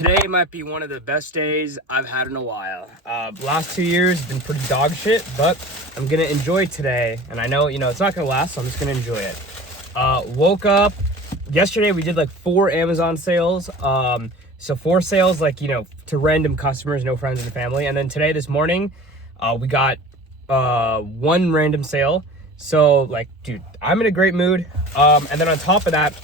Today might be one of the best days I've had in a while. Last 2 years been pretty dog shit, but I'm gonna enjoy today. And I know, it's not gonna last, so I'm just gonna enjoy it. Woke up, yesterday we did like 4 Amazon sales. So 4 sales, like, to random customers, no friends and family. And then today, this morning, we got 1 random sale. So like, dude, I'm in a great mood. And then on top of that,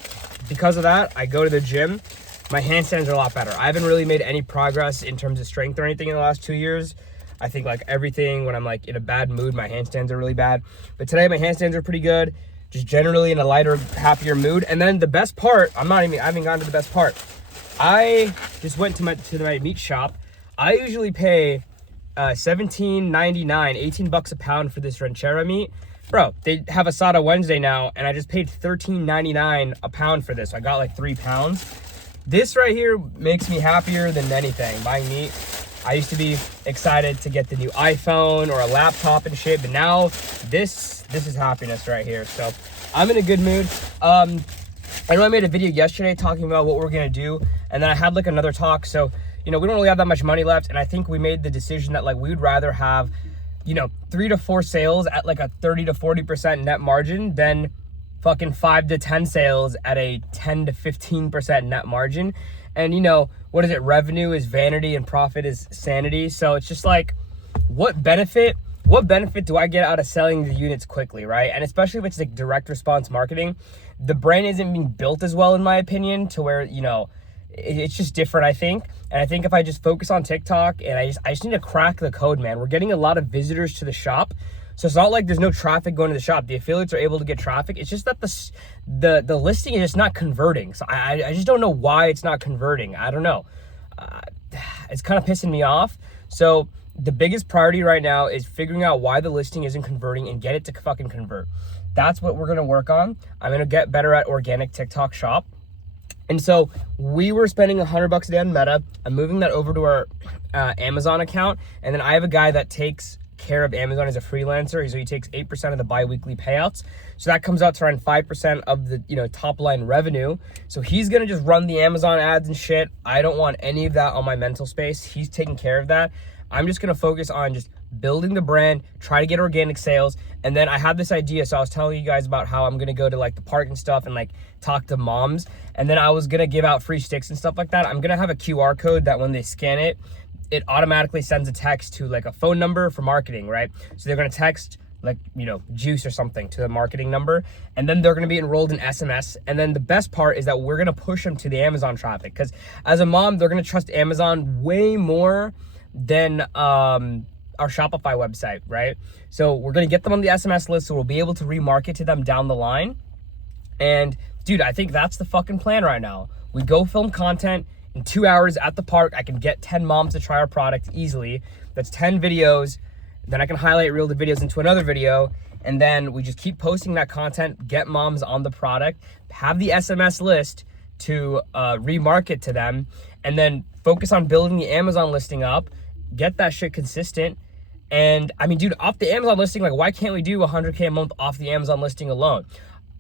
because of that, I go to the gym. My handstands are a lot better. I haven't really made any progress in terms of strength or anything in the last 2 years. I think like everything, when I'm like in a bad mood, my handstands are really bad. But today my handstands are pretty good. Just generally in a lighter, happier mood. And then the best part, I haven't gotten to the best part. I just went to my meat shop. I usually pay $17.99, 18 bucks a pound for this ranchera meat. Bro, they have Asada Wednesday now, and I just paid $13.99 a pound for this. So I got like 3 pounds. This right here makes me happier than anything, buying meat. I used to be excited to get the new iPhone or a laptop and shit, but now this is happiness right here. So I'm in a good mood. I know I made a video yesterday talking about what we're gonna do, and then I had like another talk. So, we don't really have that much money left, and I think we made the decision that like we would rather have, 3 to 4 sales at like a 30 to 40% net margin than fucking 5 to 10 sales at a 10 to 15% net margin. And what is it? Revenue is vanity and profit is sanity. So it's just like, what benefit do I get out of selling the units quickly, right? And especially if it's like direct response marketing, the brand isn't being built as well, in my opinion, to where, it's just different, I think. And I think if I just focus on TikTok and I just need to crack the code, man. We're getting a lot of visitors to the shop. So it's not like there's no traffic going to the shop. The affiliates are able to get traffic. It's just that the listing is just not converting. So I just don't know why it's not converting. I don't know. It's kind of pissing me off. So the biggest priority right now is figuring out why the listing isn't converting and get it to fucking convert. That's what we're going to work on. I'm going to get better at organic TikTok shop. And so we were spending $100 a day on Meta. I'm moving that over to our Amazon account. And then I have a guy that takes care of Amazon as a freelancer. So he takes 8% of the bi-weekly payouts. So that comes out to around 5% of the top line revenue. So he's gonna just run the Amazon ads and shit. I don't want any of that on my mental space. He's taking care of that. I'm just gonna focus on just building the brand, try to get organic sales. And then I had this idea. So I was telling you guys about how I'm gonna go to like the park and stuff and like talk to moms. And then I was gonna give out free sticks and stuff like that. I'm gonna have a QR code that when they scan it, it automatically sends a text to like a phone number for marketing, right? So they're gonna text like, juice or something to the marketing number, and then they're gonna be enrolled in SMS. And then the best part is that we're gonna push them to the Amazon traffic, because as a mom, they're gonna trust Amazon way more than our Shopify website, right? So we're gonna get them on the SMS list, so we'll be able to remarket to them down the line. And dude, I think that's the fucking plan right now. We go film content. In 2 hours at the park, I can get 10 moms to try our product easily. That's 10 videos. Then I can highlight reel the videos into another video. And then we just keep posting that content, get moms on the product, have the SMS list to remarket to them, and then focus on building the Amazon listing up, get that shit consistent. And I mean, dude, off the Amazon listing, like, why can't we do 100K a month off the Amazon listing alone?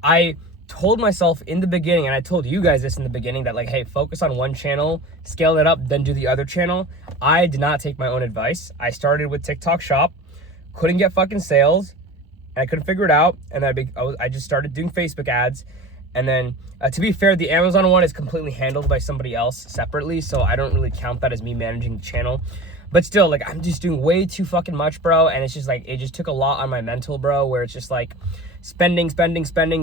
I told myself in the beginning, and I told you guys this in the beginning, that like, hey, focus on one channel, scale that up, then do the other channel. I did not take my own advice. I started with TikTok shop, couldn't get fucking sales, and I couldn't figure it out. And then I just started doing Facebook ads. And then to be fair, the Amazon one is completely handled by somebody else separately, so I don't really count that as me managing the channel. But still, like, I'm just doing way too fucking much, bro. And it's just like, it just took a lot on my mental, bro, where it's just like spending,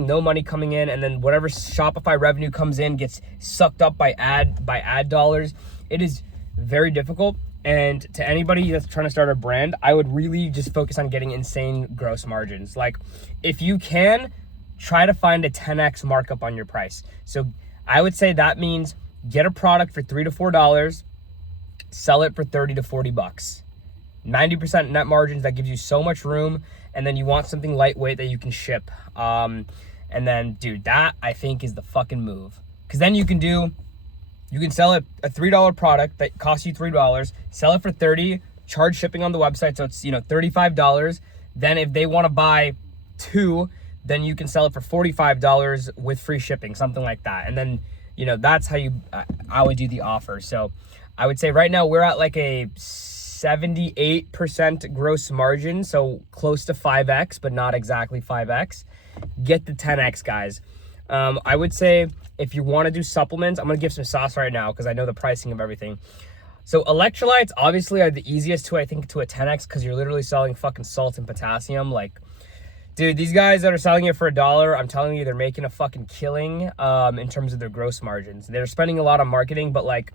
no money coming in. And then whatever Shopify revenue comes in gets sucked up by ad dollars. It is very difficult. And to anybody that's trying to start a brand, I would really just focus on getting insane gross margins. Like, if you can, try to find a 10x markup on your price. So I would say that means get a product for $3 to $4, sell it for 30 to 40 bucks. 90% net margins, that gives you so much room. And then you want something lightweight that you can ship. And then, dude, that I think is the fucking move. Because then you can sell a $3 product that costs you $3, sell it for 30, charge shipping on the website. So it's, $35. Then if they want to buy 2, then you can sell it for $45 with free shipping, something like that. And then you know, that's how I would do the offer. So I would say right now we're at like a 78% gross margin, so close to 5x, but not exactly 5x. Get the 10x, guys. I would say if you want to do supplements, I'm going to give some sauce right now because I know the pricing of everything. So electrolytes obviously are the easiest to, I think, to a 10x because you're literally selling fucking salt and potassium. Like, dude, these guys that are selling it for $1, I'm telling you, they're making a fucking killing in terms of their gross margins. They're spending a lot on marketing, but like,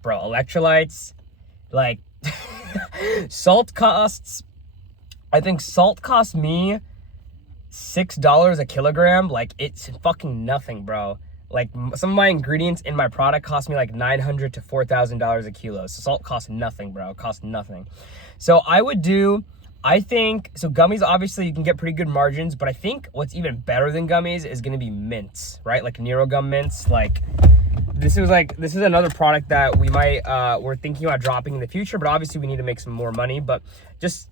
bro, electrolytes, like, salt costs, I think salt costs me $6 a kilogram. Like, it's fucking nothing, bro. Like, some of my ingredients in my product cost me like $900 to $4,000 a kilo. So salt costs nothing, bro. It costs nothing. So I would do, I think, so gummies, obviously you can get pretty good margins, but I think what's even better than gummies is going to be mints, right? Like NeuroGum mints. Like, this is another product that we might, we're thinking about dropping in the future, but obviously we need to make some more money. But just,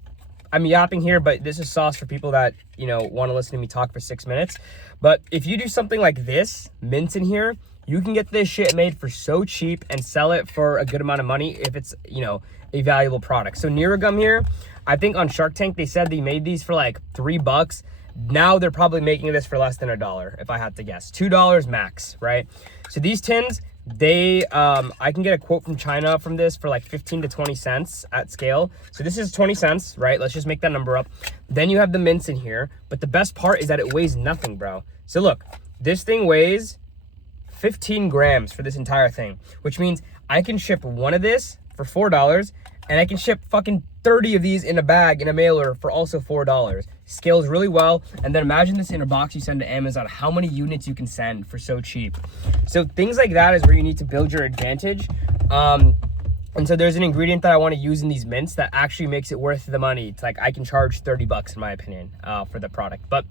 I'm yapping here, but this is sauce for people that, you know, want to listen to me talk for 6 minutes. But if you do something like this, mints in here, you can get this shit made for so cheap and sell it for a good amount of money if it's, you know, a valuable product. So NeuroGum here, I think on Shark Tank, they said they made these for like $3. Now they're probably making this for less than $1, if I had to guess. $2 max, right? So these tins, I can get a quote from China from this for like 15 to 20 cents at scale. So this is 20 cents, right? Let's just make that number up. Then you have the mints in here. But the best part is that it weighs nothing, bro. So look, this thing weighs 15 grams for this entire thing, which means I can ship one of this for $4 and I can ship fucking 30 of these in a bag in a mailer for also $4. Scales really well. And then imagine this in a box you send to Amazon, how many units you can send for so cheap. So things like that is where you need to build your advantage. And so there's an ingredient that I want to use in these mints that actually makes it worth the money. It's like I can charge $30 in my opinion for the product. But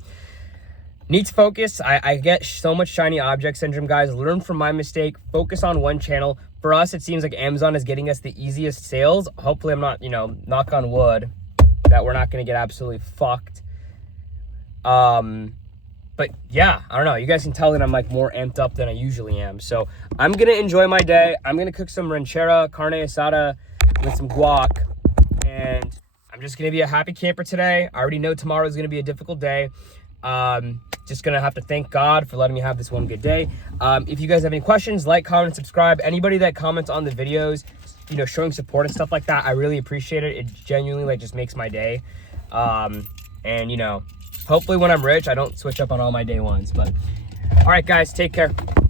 needs focus. I get so much shiny object syndrome, guys. Learn from my mistake. Focus on one channel. For us, it seems like Amazon is getting us the easiest sales. Hopefully I'm not, you know, knock on wood, that we're not going to get absolutely fucked. But yeah, I don't know. You guys can tell that I'm like more amped up than I usually am. So I'm going to enjoy my day. I'm going to cook some ranchera, carne asada with some guac. And I'm just going to be a happy camper today. I already know tomorrow is going to be a difficult day. Just gonna have to thank God for letting me have this one good day. If you guys have any questions, like, comment, subscribe. Anybody that comments on the videos, you know, showing support and stuff like that, I really appreciate it. It genuinely like just makes my day. And you know, hopefully when I'm rich, I don't switch up on all my day ones. But all right, guys, take care.